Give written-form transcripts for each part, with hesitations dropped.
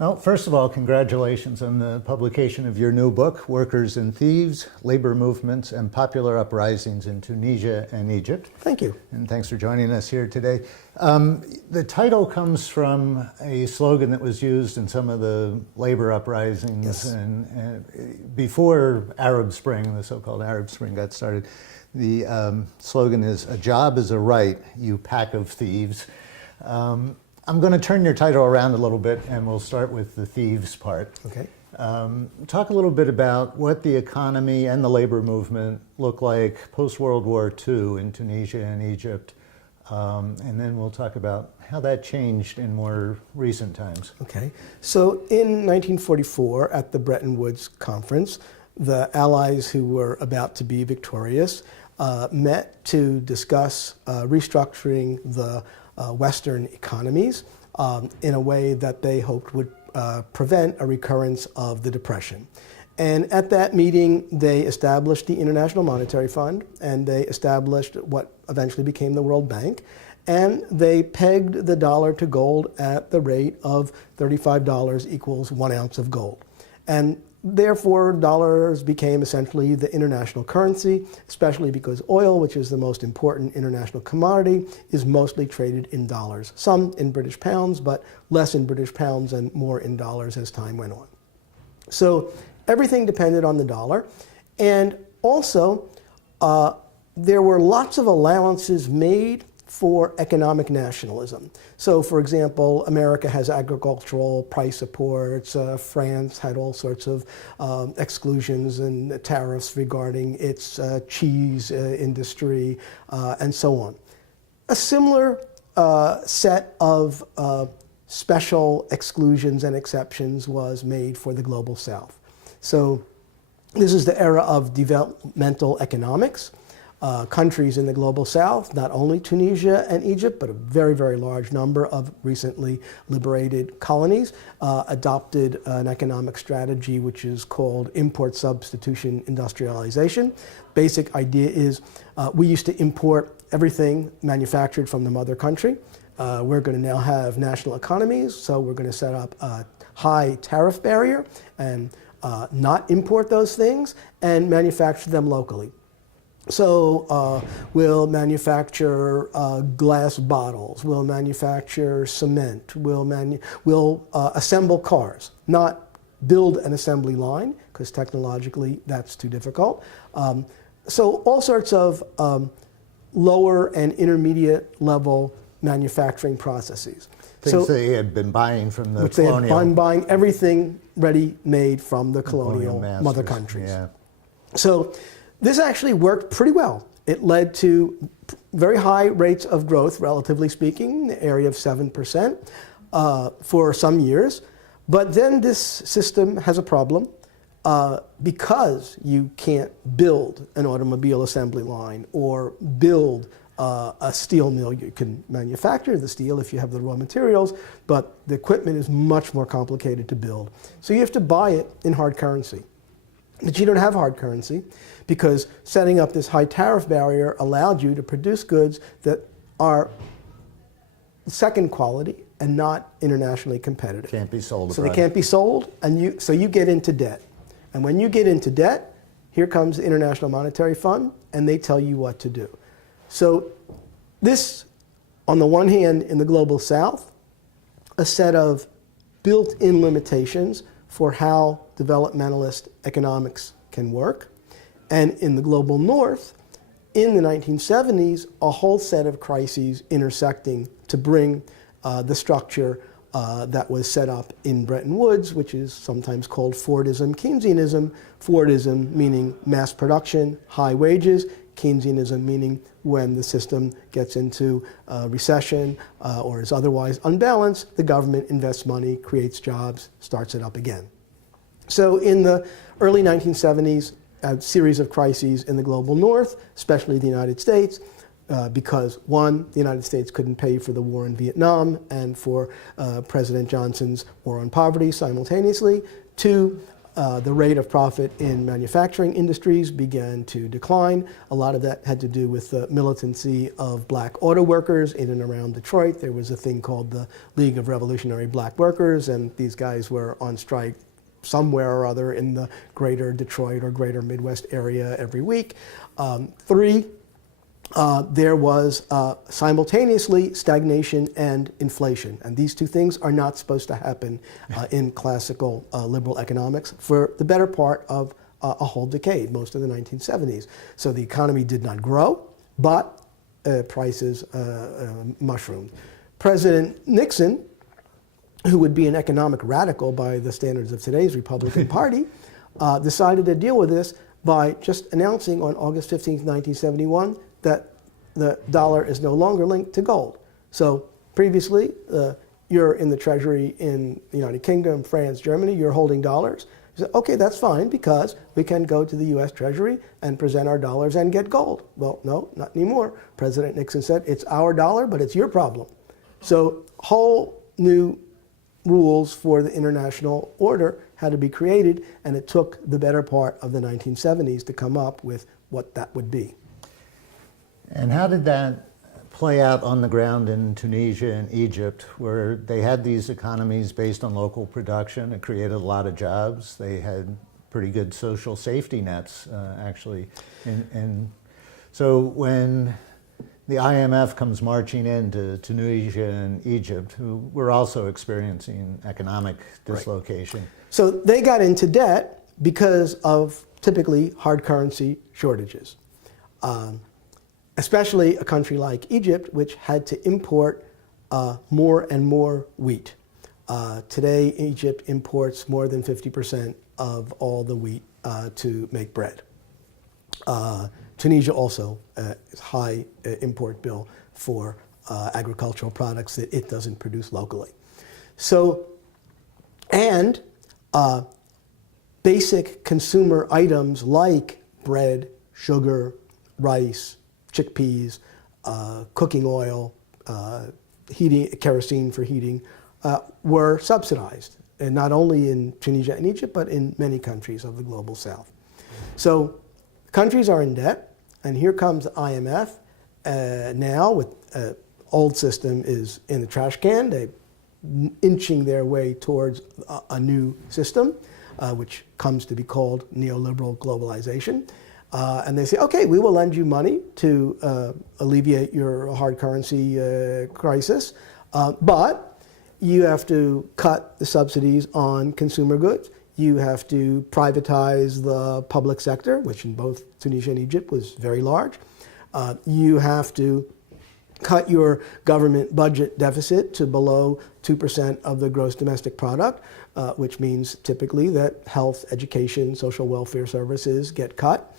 Well, first of all, congratulations on the publication of your new book, Workers and Thieves, Labor Movements and Popular Uprisings in Tunisia and Egypt. Thank you. And thanks for joining us here today. The title comes from a slogan that was used in some of the labor uprisings and before Arab Spring, the so-called Arab Spring got started. The slogan is, "A job is a right, you pack of thieves." I'm going to turn your title around a little bit, and we'll start with the thieves part. Okay. Talk a little bit about what the economy and the labor movement look like post-World War II in Tunisia and Egypt, and then we'll talk about how that changed in more recent times. Okay. So in 1944, at the Bretton Woods Conference, the allies who were about to be victorious met to discuss restructuring the Western economies in a way that they hoped would prevent a recurrence of the Depression. And at that meeting, they established the International Monetary Fund, and they established what eventually became the World Bank, and they pegged the dollar to gold at the rate of $35 equals 1 ounce of gold. And therefore, dollars became essentially the international currency, especially because oil, which is the most important international commodity, is mostly traded in dollars. Some in British pounds, but less in British pounds and more in dollars as time went on. So everything depended on the dollar. And also, there were lots of allowances made for economic nationalism. So, for example, America has agricultural price supports. France had all sorts of exclusions and tariffs regarding its cheese industry, and so on. A similar set of special exclusions and exceptions was made for the Global South. So this is the era of developmental economics. Countries in the Global South, not only Tunisia and Egypt, but a very, very large number of recently liberated colonies, adopted an economic strategy which is called import substitution industrialization. Basic idea is we used to import everything manufactured from the mother country. We're going to now have national economies, so we're going to set up a high tariff barrier and not import those things and manufacture them locally. So we'll manufacture glass bottles, we'll manufacture cement, we'll assemble cars, not build an assembly line, because technologically that's too difficult. So all sorts of lower and intermediate level manufacturing processes. Things they had been buying from the which colonial. They had been buying everything ready-made from the colonial masters, mother countries. Yeah. So this actually worked pretty well. It led to very high rates of growth, relatively speaking, in the area of 7% for some years. But then this system has a problem because you can't build an automobile assembly line or build a steel mill. You can manufacture the steel if you have the raw materials, but the equipment is much more complicated to build. So you have to buy it in hard currency. But you don't have hard currency because setting up this high tariff barrier allowed you to produce goods that are second quality and not internationally competitive. Can't be sold abroad. So they can't be sold, and so you get into debt. And when you get into debt, here comes the International Monetary Fund, and they tell you what to do. So this, on the one hand, in the Global South, a set of built-in limitations for how developmentalist economics can work. And in the Global North, in the 1970s, a whole set of crises intersecting to bring the structure that was set up in Bretton Woods, which is sometimes called Fordism, Keynesianism. Fordism meaning mass production, high wages. Keynesianism meaning when the system gets into recession or is otherwise unbalanced, the government invests money, creates jobs, starts it up again. So in the early 1970s, a series of crises in the Global North, especially the United States, because one, the United States couldn't pay for the war in Vietnam and for President Johnson's war on poverty simultaneously. Two, The rate of profit in manufacturing industries began to decline. A lot of that had to do with the militancy of black auto workers in and around Detroit. There was a thing called the League of Revolutionary Black Workers, and these guys were on strike somewhere or other in the greater Detroit or greater Midwest area every week. Three, there was simultaneously stagnation and inflation. And these two things are not supposed to happen in classical liberal economics for the better part of a whole decade, most of the 1970s. So the economy did not grow, but prices mushroomed. President Nixon, who would be an economic radical by the standards of today's Republican Party, decided to deal with this by just announcing on August 15th, 1971, that the dollar is no longer linked to gold. So previously, you're in the treasury in the United Kingdom, France, Germany, you're holding dollars. You say, okay, that's fine because we can go to the US Treasury and present our dollars and get gold. Well, no, not anymore. President Nixon said, it's our dollar, but it's your problem. So whole new rules for the international order had to be created, and it took the better part of the 1970s to come up with what that would be. And how did that play out on the ground in Tunisia and Egypt, where they had these economies based on local production? It created a lot of jobs. They had pretty good social safety nets, actually. And so when the IMF comes marching into Tunisia and Egypt, who were also experiencing economic dislocation. Right. So they got into debt because of typically hard currency shortages. Especially a country like Egypt, which had to import more and more wheat. Today, Egypt imports more than 50% of all the wheat to make bread. Tunisia also is high import bill for agricultural products that it doesn't produce locally. So, and basic consumer items like bread, sugar, rice, chickpeas, cooking oil, heating, kerosene for heating, were subsidized, and not only in Tunisia and Egypt, but in many countries of the global south. So countries are in debt, and here comes the IMF now with old system is in the trash can. They're inching their way towards a new system, which comes to be called neoliberal globalization. And they say, okay, we will lend you money to alleviate your hard currency crisis, but you have to cut the subsidies on consumer goods. You have to privatize the public sector, which in both Tunisia and Egypt was very large. You have to cut your government budget deficit to below 2% of the gross domestic product, which means typically that health, education, social welfare services get cut.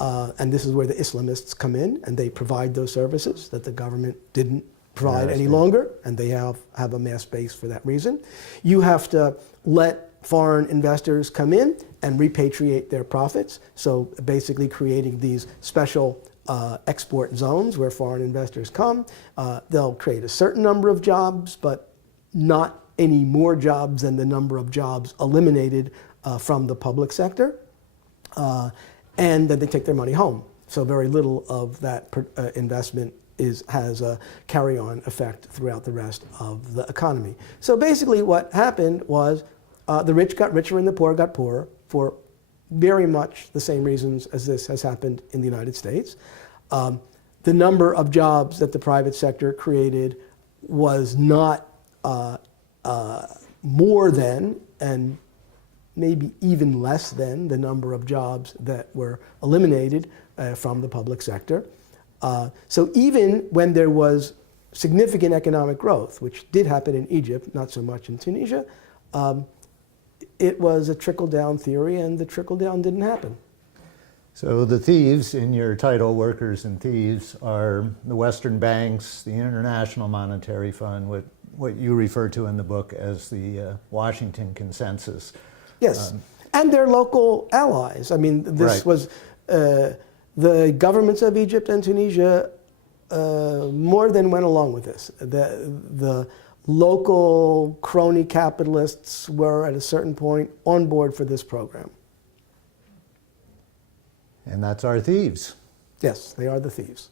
And this is where the Islamists come in, and they provide those services that the government didn't provide any longer, and they have a mass base for that reason. You have to let foreign investors come in and repatriate their profits, so basically creating these special export zones where foreign investors come. They'll create a certain number of jobs, but not any more jobs than the number of jobs eliminated from the public sector. And then they take their money home. So very little of that investment has a carry-on effect throughout the rest of the economy. So basically what happened was the rich got richer and the poor got poorer for very much the same reasons as this has happened in the United States. The number of jobs that the private sector created was not more than, and maybe even less than, the number of jobs that were eliminated from the public sector. So even when there was significant economic growth, which did happen in Egypt, not so much in Tunisia, it was a trickle-down theory, and the trickle-down didn't happen. So the thieves in your title, Workers and Thieves, are the Western banks, the International Monetary Fund, what you refer to in the book as the Washington Consensus. Yes, and their local allies. I mean, this was the governments of Egypt and Tunisia more than went along with this. The local crony capitalists were at a certain point on board for this program. And that's our thieves. Yes, they are the thieves.